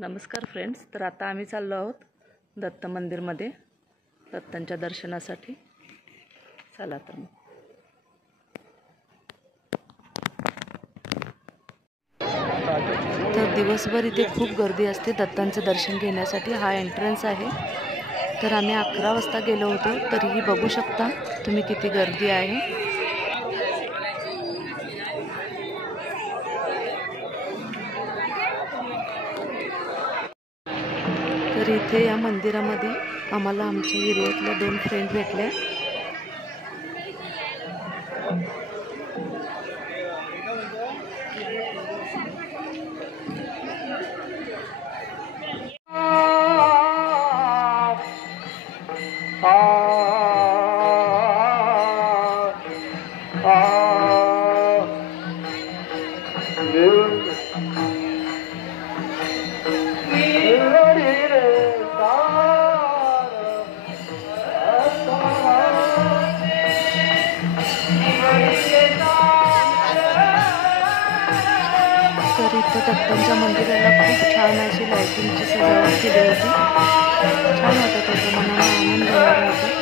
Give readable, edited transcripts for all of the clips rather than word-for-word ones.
नमस्कार फ्रेंड्स, तर आता आम्ही चाललो आहोत दत्त मंदिरमध्ये दत्तांच्या दर्शनासाठी। चला तर दिवसभर इथे खूप गर्दी असते दत्तांचं दर्शन घेण्यासाठी। हा एंट्रन्स आहे। तर आम्ही 11 वाजता गेलो होतो, तरीही बघू शकता तुम्ही किती गर्दी आहे। तर इथे या मंदिरामध्ये आम्हाला आमच्या एरियातल्या 2 फ्रेंड भेटल्या। तर इथं दत्तांच्या मंदिराला खूप छान अशी लाइटिंगची सजावट केली होती। छान वाटत होतं, मनाला आनंद येणार होता।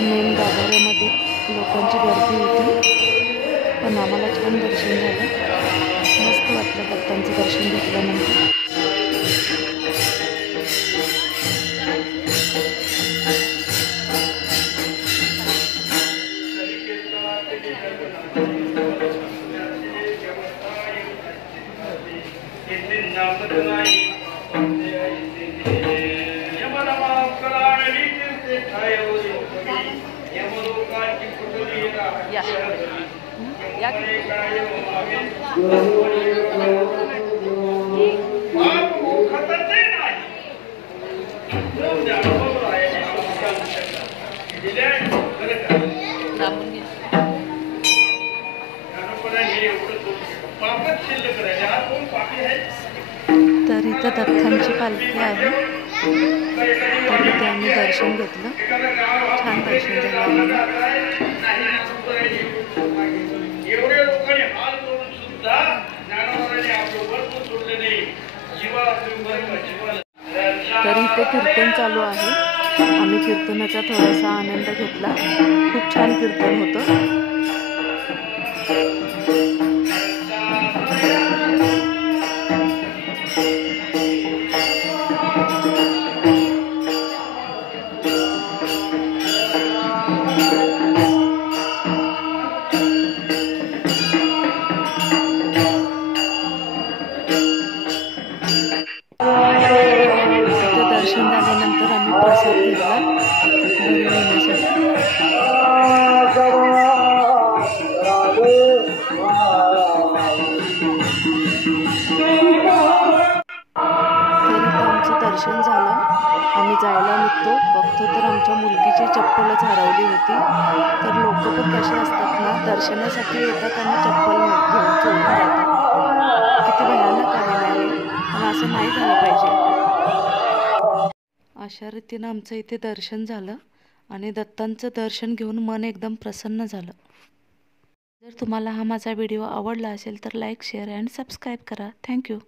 मेन गाभाऱ्यामध्ये लोकांची गर्दी होती, पण आम्हाला छान दर्शन झालं। मस्त वाटलं दत्तांचं दर्शन घेतल्यानंतर। तर इथं दत्तांची पालखी आहे, तर इथे आम्ही दर्शन घेतलं। छान दर्शन झालं आम्हाला। तर इथे कीर्तन चालू आहे। आम्ही कीर्तनाचा थोडासा आनंद घेतला। खूप छान कीर्तन होतं। दर्शन झाल्यानंतर आम्ही प्रसाद घेतला घरी येण्यासाठी। जायला निघतो, बघतो तर आमच्या मुलगीची चप्पलच हरवली होती. तर लोक पण कसे असतात ना, दर्शनासाठी येतात आणि चप्पल घेऊन चोरून जातात. किती भयानक आहे ना हे, पण असं नाही झालं पाहिजे. अशा रीतीनं आमचं इथे दर्शन झालं आणि दत्तांचं दर्शन घेऊन मन एकदम प्रसन्न झालं. जर तुम्हाला हा माझा व्हिडिओ आवडला असेल तर लाईक, शेअर अँड सबस्क्राईब करा. थँक्यू.